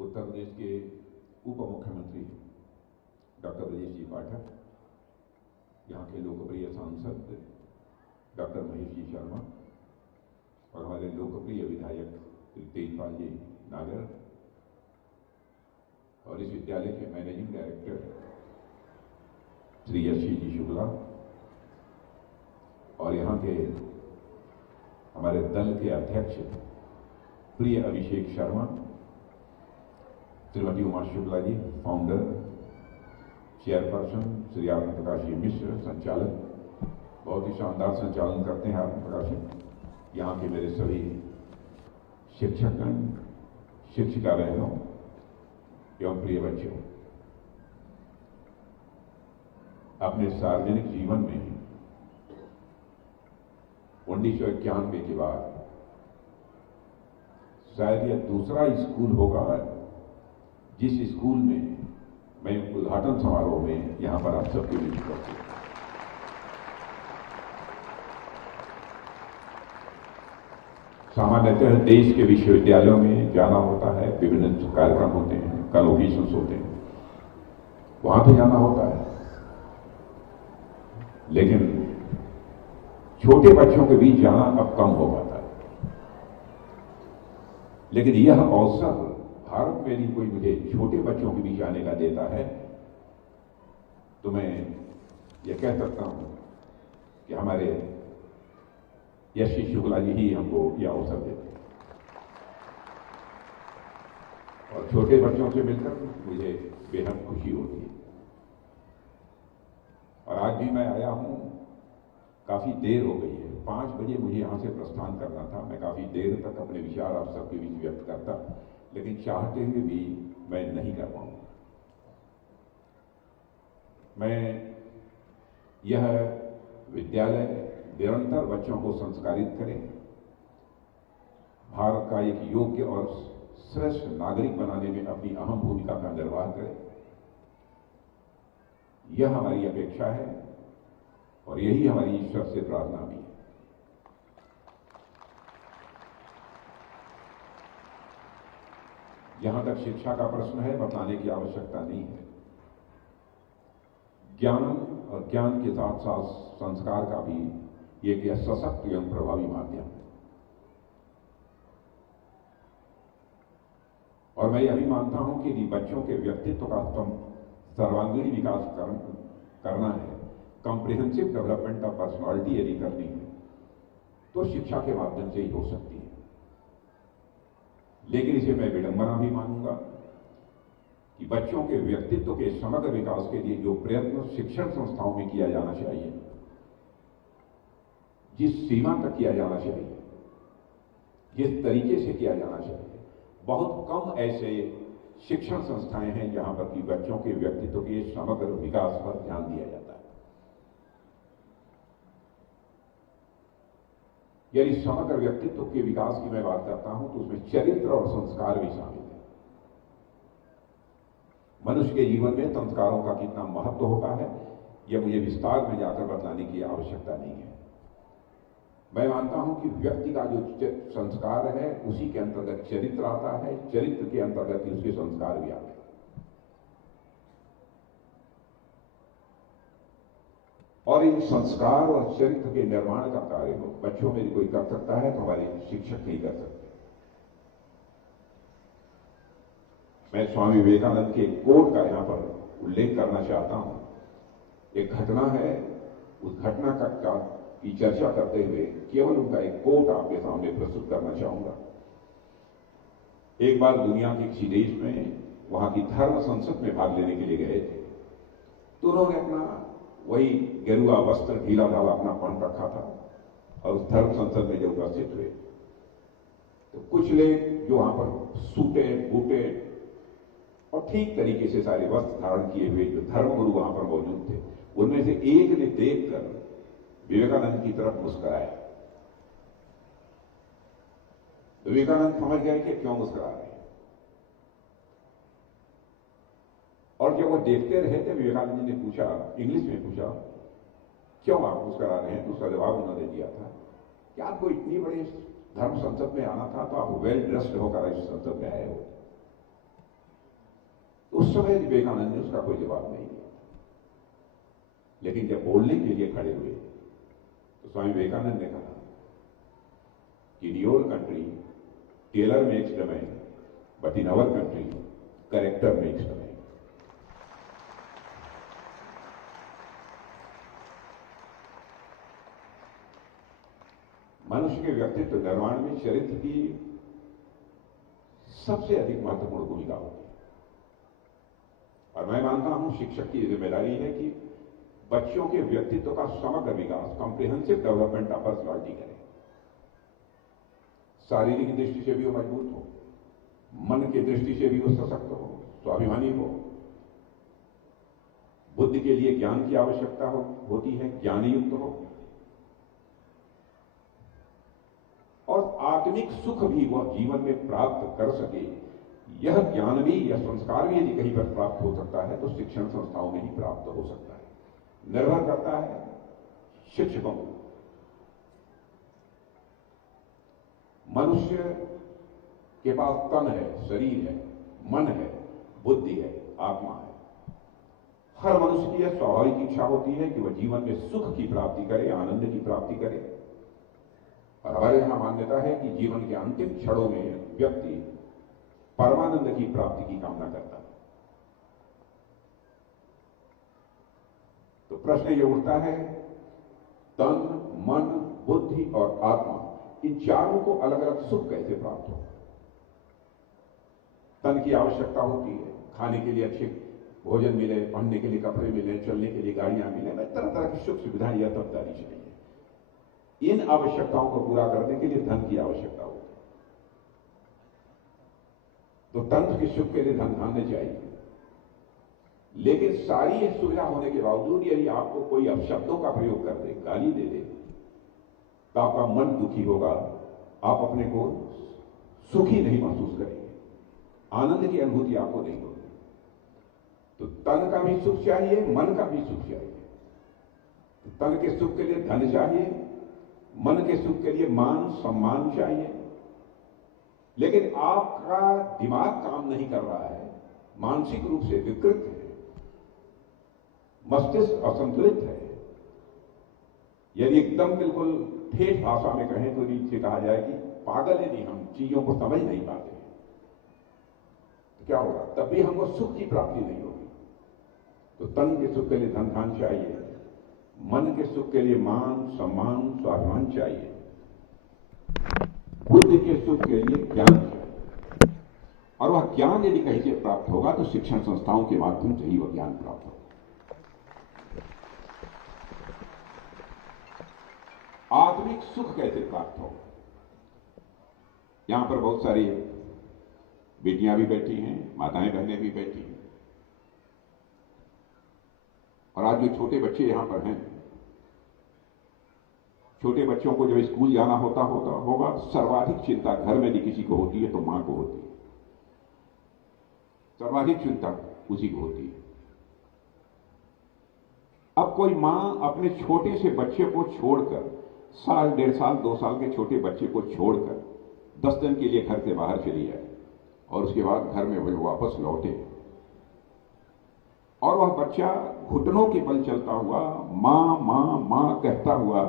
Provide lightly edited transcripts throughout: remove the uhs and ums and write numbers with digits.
उत्तर प्रदेश के उप मुख्यमंत्री डॉक्टर ब्रजेश जी पाठक, यहाँ के लोकप्रिय सांसद डॉक्टर महेश जी शर्मा और हमारे लोकप्रिय विधायक श्री तेजपाल जी नागर और इस विद्यालय के मैनेजिंग डायरेक्टर श्री यशी जी शुक्ला और यहाँ के हमारे दल के अध्यक्ष प्रिय अभिषेक शर्मा, श्रीमती उमा शुक्ला जी फाउंडर, चेयरपर्सन श्री आत्म प्रकाश जी मिश्र संचालक, बहुत ही शानदार संचालन करते हैं आत्म प्रकाश जी। यहाँ के मेरे सभी शिक्षकगण, शिक्षिका बहनों एवं प्रिय बच्चों, अपने सार्वजनिक जीवन में 1991 के बाद शायद यह दूसरा स्कूल होगा जिस स्कूल में मैं उद्घाटन समारोह में यहां पर आप सबके बीच उपस्थित हूं। सामान्यतः देश के विश्वविद्यालयों में जाना होता है, विभिन्न कार्यक्रम होते हैं, कन्वोकेशंस होते हैं, वहां तो जाना होता है, लेकिन छोटे बच्चों के बीच जाना अब कम हो पाता है। लेकिन यह अवसर भारत में यदि कोई मुझे छोटे बच्चों के बीच आने का देता है तो मैं यह कह सकता हूं कि हमारे यशी शुक्ला जी ही हमको यह अवसर देते हैं। और छोटे बच्चों से मिलकर मुझे बेहद खुशी होती है। और आज भी मैं आया हूं, काफी देर हो गई है, 5 बजे मुझे यहां से प्रस्थान करना था। मैं काफी देर तक अपने विचार आप सबके बीच व्यक्त करता, लेकिन चाहते हुए भी मैं नहीं कर पाऊंगा। मैं यह विद्यालय निरंतर बच्चों को संस्कारित करे, भारत का एक योग्य और श्रेष्ठ नागरिक बनाने में अपनी अहम भूमिका का निर्वाह करे, यह हमारी अपेक्षा है और यही हमारी ईश्वर से प्रार्थना भी है। जहां तक शिक्षा का प्रश्न है, बताने की आवश्यकता नहीं है। ज्ञान और ज्ञान के साथ साथ संस्कार का भी एक सशक्त एवं प्रभावी माध्यम है। और मैं यह भी मानता हूं कि यदि बच्चों के व्यक्तित्व का सर्वांगीण विकास करना है, कॉम्प्रिहेंसिव डेवलपमेंट ऑफ पर्सनालिटी यदि करनी है, तो शिक्षा के माध्यम से ही हो सकती है। लेकिन इसे मैं विडंबना भी मानूंगा कि बच्चों के व्यक्तित्व के समग्र विकास के लिए जो प्रयत्न शिक्षण संस्थाओं में किया जाना चाहिए, जिस सीमा तक किया जाना चाहिए, जिस तरीके से किया जाना चाहिए, बहुत कम ऐसे शिक्षण संस्थाएं हैं जहां पर कि बच्चों के व्यक्तित्व के समग्र विकास पर ध्यान दिया जाता है। यदि समग्र व्यक्तित्व के विकास की मैं बात करता हूं तो उसमें चरित्र और संस्कार भी शामिल है। मनुष्य के जीवन में संस्कारों का कितना महत्व होता है, यह मुझे विस्तार में जाकर बतलाने की आवश्यकता नहीं है। मैं मानता हूं कि व्यक्ति का जो संस्कार है उसी के अंतर्गत चरित्र आता है, चरित्र के अंतर्गत ही उसके संस्कार भी आते हैं। और इन संस्कार और चरित्र के निर्माण का कार्य बच्चों में कोई कर सकता है तो हमारे शिक्षक नहीं कर सकते। मैं स्वामी विवेकानंद के एक कोट का यहां पर उल्लेख करना चाहता हूं। एक घटना है, उस घटना की चर्चा करते हुए केवल उनका एक कोट आपके सामने प्रस्तुत करना चाहूंगा। एक बार दुनिया के किसी देश में वहां की धर्म संसद में भाग लेने के लिए गए थे, तो उन्होंने अपना वही गेरुआ वस्त्र ढीला ढाला अपना पहन रखा था और उस धर्म संसद में जब उपस्थित हुए तो कुछ लोग जो वहां पर सूटे बूटे और ठीक तरीके से सारे वस्त्र धारण किए हुए जो धर्मगुरु वहां पर मौजूद थे, उनमें से एक ने देखकर विवेकानंद की तरफ मुस्कुराया। विवेकानंद समझ गए कि क्यों मुस्कुरा रहे हैं, और जब वो देखते रहे थे विवेकानंद जी ने पूछा, इंग्लिश में पूछा, क्यों आप मुस्कुरा रहे हैं? तो उसका जवाब उन्होंने दिया था कि आपको इतनी बड़ी धर्म संसद में आना था तो आप वेल ड्रेस्ड होकर इस संसद में आए हो। तो उस समय विवेकानंद ने उसका कोई जवाब नहीं दिया। लेकिन जब बोलने के लिए खड़े हुए तो स्वामी विवेकानंद ने कहा कि in your country tailor makes the man, but in our country character makes the man. मनुष्य के व्यक्तित्व निर्माण में चरित्र की सबसे अधिक महत्वपूर्ण भूमिका होती है। और मैं मानता हूं शिक्षक की जिम्मेदारी है कि बच्चों के व्यक्तित्व का समग्र विकास, कॉम्प्रिहेंसिव डेवलपमेंट ऑफ पर्सनालिटी करें। शारीरिक दृष्टि से भी वो मजबूत हो, मन की दृष्टि से भी वो सशक्त हो, स्वाभिमानी हो। बुद्धि के लिए ज्ञान की आवश्यकता होती है, ज्ञान युक्त हो, और आत्मिक सुख भी वह जीवन में प्राप्त कर सके। यह ज्ञान भी, यह संस्कार भी यदि कहीं पर प्राप्त हो सकता है तो शिक्षण संस्थाओं में ही प्राप्त हो सकता है। निर्भर करता है शिक्षकों को। मनुष्य के पास तन है, शरीर है, मन है, बुद्धि है, आत्मा है। हर मनुष्य की यह स्वाभाविक इच्छा होती है कि वह जीवन में सुख की प्राप्ति करे, आनंद की प्राप्ति करे। और हमारे यहां मान्यता है कि जीवन के अंतिम क्षणों में व्यक्ति परमानंद की प्राप्ति की कामना करता है। तो प्रश्न यह उठता है, तन, मन, बुद्धि और आत्मा, इन चारों को अलग अलग सुख कैसे प्राप्त हो? तन की आवश्यकता होती है, खाने के लिए अच्छे भोजन मिले, पहनने के लिए कपड़े मिले, चलने के लिए गाड़ियां मिले, तरह तरह की सुख सुविधाएं यह तब जारी चाहिए। इन आवश्यकताओं को पूरा करने के लिए धन की आवश्यकता होती है। तो तंत्र की सुख के लिए धन धान्य चाहिए। लेकिन सारी ये सुविधा होने के बावजूद यदि आपको कोई अपशब्दों का प्रयोग कर दे, गाली दे दे, तो आपका मन दुखी होगा, आप अपने को सुखी नहीं महसूस करेंगे, आनंद की अनुभूति आपको नहीं होगी। तो तन का भी सुख चाहिए, मन का भी सुख चाहिए। तन के सुख के लिए धन चाहिए, मन के सुख के लिए मान सम्मान चाहिए। लेकिन आपका दिमाग काम नहीं कर रहा है, मानसिक रूप से विकृत है, मस्तिष्क असंतुलित है। यदि एकदम बिल्कुल ठेठ भाषा में कहें तो नीचे कहा जाए कि पागल है, नहीं, हम चीजों को समझ नहीं पाते, तो क्या होगा? तब भी हमको सुख की प्राप्ति नहीं होगी। तो तन के सुख के लिए धन धान चाहिए, मन के सुख के लिए मान सम्मान स्वाभिमान चाहिए, बुद्धि के सुख के लिए ज्ञान चाहिए। और वह ज्ञान यदि कहीं से प्राप्त होगा तो शिक्षण संस्थाओं के माध्यम से ही वह ज्ञान प्राप्त होगा। आत्मिक सुख कैसे प्राप्त होगा? यहां पर बहुत सारी बेटियां भी बैठी हैं, माताएं बहनें भी बैठी हैं, और आज जो छोटे बच्चे यहां पर हैं, छोटे बच्चों को जब स्कूल जाना होगा, सर्वाधिक चिंता घर में यदि किसी को होती है तो मां को होती है। सर्वाधिक चिंता उसी को होती है। अब कोई मां अपने छोटे से बच्चे को छोड़कर, साल, 1.5 साल, 2 साल के छोटे बच्चे को छोड़कर 10 दिन के लिए घर से बाहर चली जाए और उसके बाद घर में वह वापस लौटे और वह बच्चा घुटनों के बल चलता हुआ मां मां मां कहता हुआ,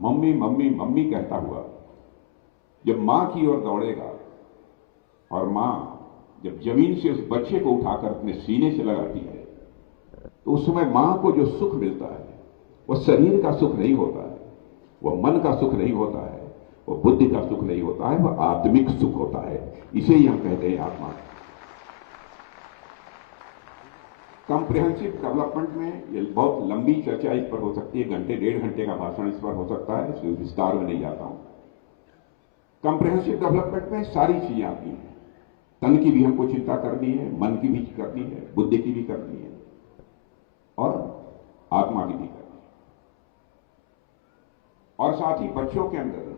मम्मी मम्मी मम्मी कहता हुआ जब मां की ओर दौड़ेगा, और मां जब जमीन से उस बच्चे को उठाकर अपने सीने से लगाती है, तो उस समय मां को जो सुख मिलता है वह शरीर का सुख नहीं होता है, वह मन का सुख नहीं होता है, वह बुद्धि का सुख नहीं होता है, वह आत्मिक सुख होता है। इसे ही हम कहते हैं आत्मा। कॉम्प्रिहेंसिव डेवलपमेंट में ये बहुत लंबी चर्चा इस पर हो सकती है, घंटे 1.5 घंटे का भाषण इस पर हो सकता है, इसलिए विस्तार में नहीं जाता हूं। कॉम्प्रिहेंसिव डेवलपमेंट में सारी चीजें आती हैं। तन की भी हमको चिंता करनी है, मन की भी करनी है, बुद्धि की भी करनी है और आत्मा की भी करनी है। और साथ ही बच्चों के अंदर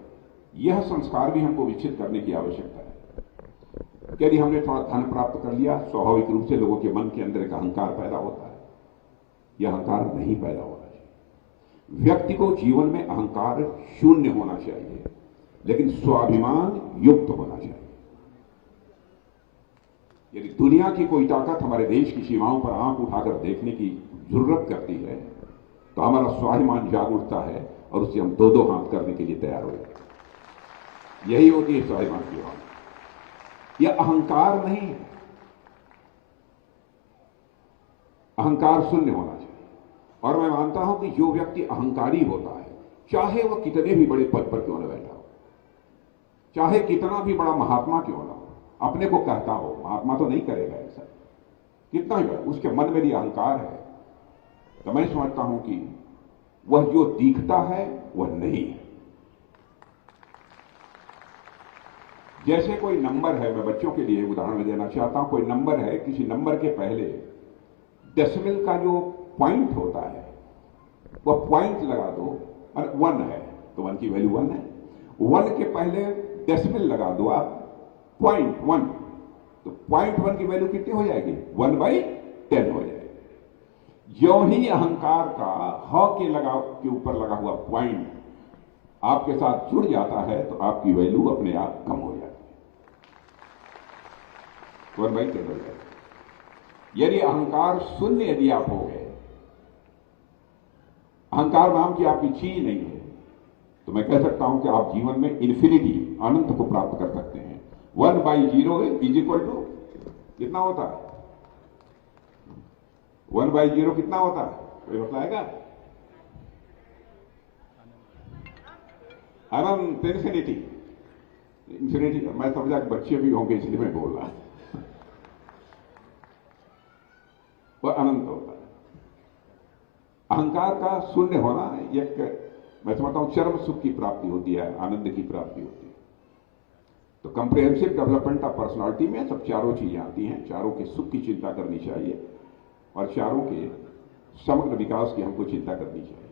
यह संस्कार भी हमको विकसित करने की आवश्यकता है। यदि हमने थोड़ा धन प्राप्त कर लिया, स्वाभाविक रूप से लोगों के मन के अंदर एक अहंकार पैदा होता है। यह अहंकार नहीं पैदा होना चाहिए। व्यक्ति को जीवन में अहंकार शून्य होना चाहिए, लेकिन स्वाभिमान युक्त होना चाहिए। यदि दुनिया की कोई ताकत हमारे देश की सीमाओं पर आंख उठाकर देखने की जरूरत करती है तो हमारा स्वाभिमान जाग उठता है और उससे हम दो दो हाथ करने के लिए तैयार हो जाते। यही होती है स्वाभिमान की भावना। यह अहंकार नहीं है, अहंकार शून्य होना चाहिए। और मैं मानता हूं कि जो व्यक्ति अहंकारी होता है, चाहे वह कितने भी बड़े पद पर क्यों न बैठा हो, चाहे कितना भी बड़ा महात्मा क्यों ना हो, अपने को कहता हो, महात्मा तो नहीं करेगा ऐसा, कितना ही बड़ा उसके मन में भी अहंकार है, तो मैं समझता हूं कि वह जो दिखता है वह नहीं है। जैसे कोई नंबर है, मैं बच्चों के लिए उदाहरण देना चाहता हूं, कोई नंबर है, किसी नंबर के पहले डेसिमल का जो पॉइंट होता है वह पॉइंट लगा दो, 1 है तो 1 की वैल्यू 1 है, 1 के पहले डेसिमल लगा दो आप 0.1, तो 0.1 की वैल्यू कितनी हो जाएगी? 1/10 हो जाएगी। जो ही अहंकार का ह के ऊपर लगा हुआ पॉइंट आपके साथ जुड़ जाता है तो आपकी वैल्यू अपने आप कम हो जाती है, 1/10 हो जाएगी। यदि अहंकार शून्य यदि आप हो गए, अहंकार नाम की आपकी चीज नहीं है, तो मैं कह सकता हूं कि आप जीवन में इन्फिनिटी, अनंत को प्राप्त कर सकते हैं। 1/0 इज इक्वल टू कितना होता है? 1/0 कितना होता है? कोई बताएगा? अनंत, इन्फिनिटी। इन्फिनिटी मैं समझा कि बच्चे भी होंगे इसलिए मैं बोल रहा, वह अनंत होता है। अहंकार का शून्य होना एक, मैं समझता हूं, चरम सुख की प्राप्ति होती है, आनंद की प्राप्ति होती है। तो कंप्रिहेंसिव डेवलपमेंट ऑफ पर्सनालिटी में सब चारों चीजें आती हैं। चारों के सुख की चिंता करनी चाहिए और चारों के समग्र विकास की हमको चिंता करनी चाहिए।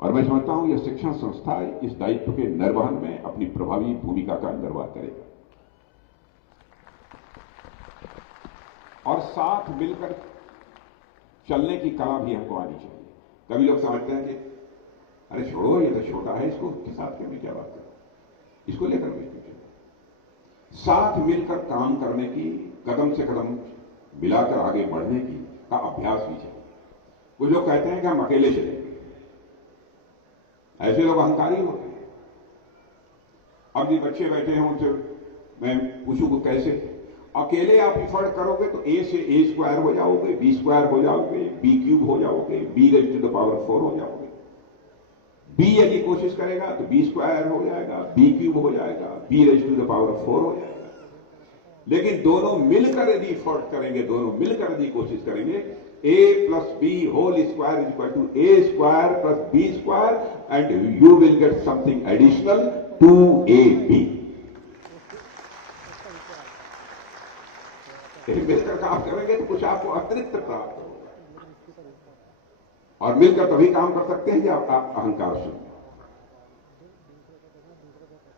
और मैं समझता हूं यह शिक्षण संस्था इस दायित्व के निर्वहन में अपनी प्रभावी भूमिका का निर्वाह करेगा और साथ मिलकर चलने की कला भी हमको आनी चाहिए। कभी लोग समझते हैं कि अरे छोड़ो, ये तो छोटा है, इसको के साथ क्या क्या बात करें, इसको लेकर साथ मिलकर काम करने की, कदम से कदम मिलाकर आगे बढ़ने की का अभ्यास भी चाहिए। कुछ लोग कहते हैं कि हम अकेले चलेंगे, ऐसे लोग अहंकारी होते हैं। अब ये बच्चे बैठे हैं उनसे मैं पूछूं को कैसे, अकेले आप इफर्ट करोगे तो ए से ए स्क्वायर हो जाओगे, बी स्क्वायर हो जाओगे, बी क्यूब हो जाओगे, B raise to the power 4 हो जाओगे। बी यदि कोशिश करेगा तो बी स्क्वायर हो जाएगा, बी क्यूब हो जाएगा, B raise to the power 4 हो जाएगा। लेकिन दोनों मिलकर यदि इफर्ट करेंगे, दोनों मिलकर यदि कोशिश करेंगे, a plus b whole square is equal to a square plus b square and you will get something additional 2ab। मिलकर काम करेंगे तो कुछ आपको अतिरिक्त प्राप्त होगा और मिलकर तभी काम कर सकते हैं जब आप अहंकार शून्य।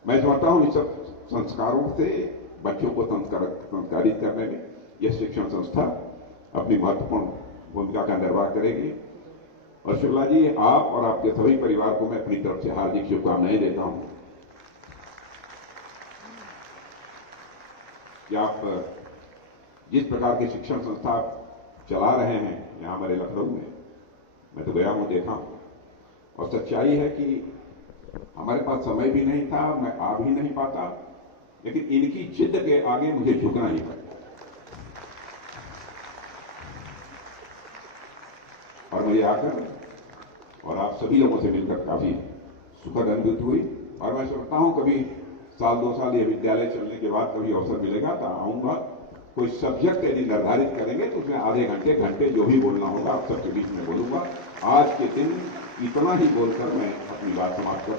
मैं समझता हूं इस सब संस्कारों से बच्चों को संस्कारित करने में यह शिक्षण संस्था अपनी महत्वपूर्ण भूमिका का निर्वाह करेगी। और शुक्ला जी, आप और आपके सभी परिवार को मैं अपनी तरफ से हार्दिक शुभकामनाएं देता हूं कि आप जिस प्रकार की शिक्षण संस्था चला रहे हैं यहां हमारे लखनऊ में, मैं तो गया हूं, देखा हूं, और सच्चाई है कि हमारे पास समय भी नहीं था, मैं आ भी नहीं पाता, लेकिन इनकी जिद के आगे मुझे झुकना ही पड़ा और मुझे आकर और आप सभी लोगों से मिलकर काफी सुखद अनुभूति हुई। और मैं समझता हूं कभी साल 2 साल ये विद्यालय चलने के बाद कभी अवसर मिलेगा तो आऊंगा। कोई सब्जेक्ट यदि निर्धारित करेंगे तो उसमें आधे घंटे जो भी बोलना होगा आप सबके बीच में बोलूंगा। आज के दिन इतना ही बोलकर मैं अपनी बात समाप्त करता हूं।